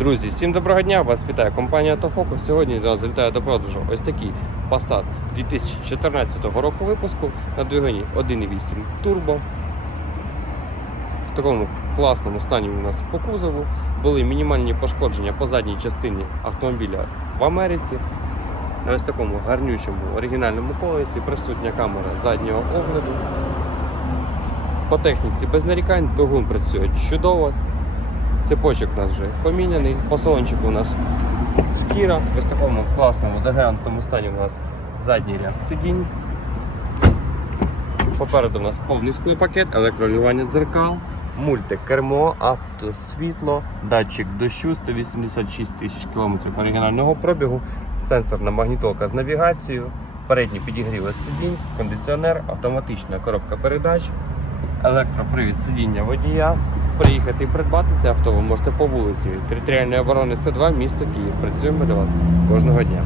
Друзі, всім доброго дня! Вас вітає компанія Autofocus. Сьогодні до нас залітає до продажу ось такий Passat 2014 року випуску на двигуні 1.8 Turbo. В такому класному стані у нас по кузову. Були мінімальні пошкодження по задній частині автомобіля в Америці. На ось такому гарнючому оригінальному колесі присутня камера заднього огляду. По техніці без нарікань, двигун працює чудово. Цепочок у нас вже поміняний. По салончику у нас шкіра. Ось такому класному догранутому стані у нас задній ряд сидінь. Попереду у нас повний склопакет, електролювання дзеркал, мультикермо, автосвітло, датчик дощу, 186 тисяч кілометрів оригінального пробігу, сенсорна магнітолка з навігацією, передні підігріви сидінь, кондиціонер, автоматична коробка передач, електропривід сидіння водія. Приїхати і придбати це авто ви можете по вулиці Територіальної оборони 102, місто Київ. Працюємо для вас кожного дня.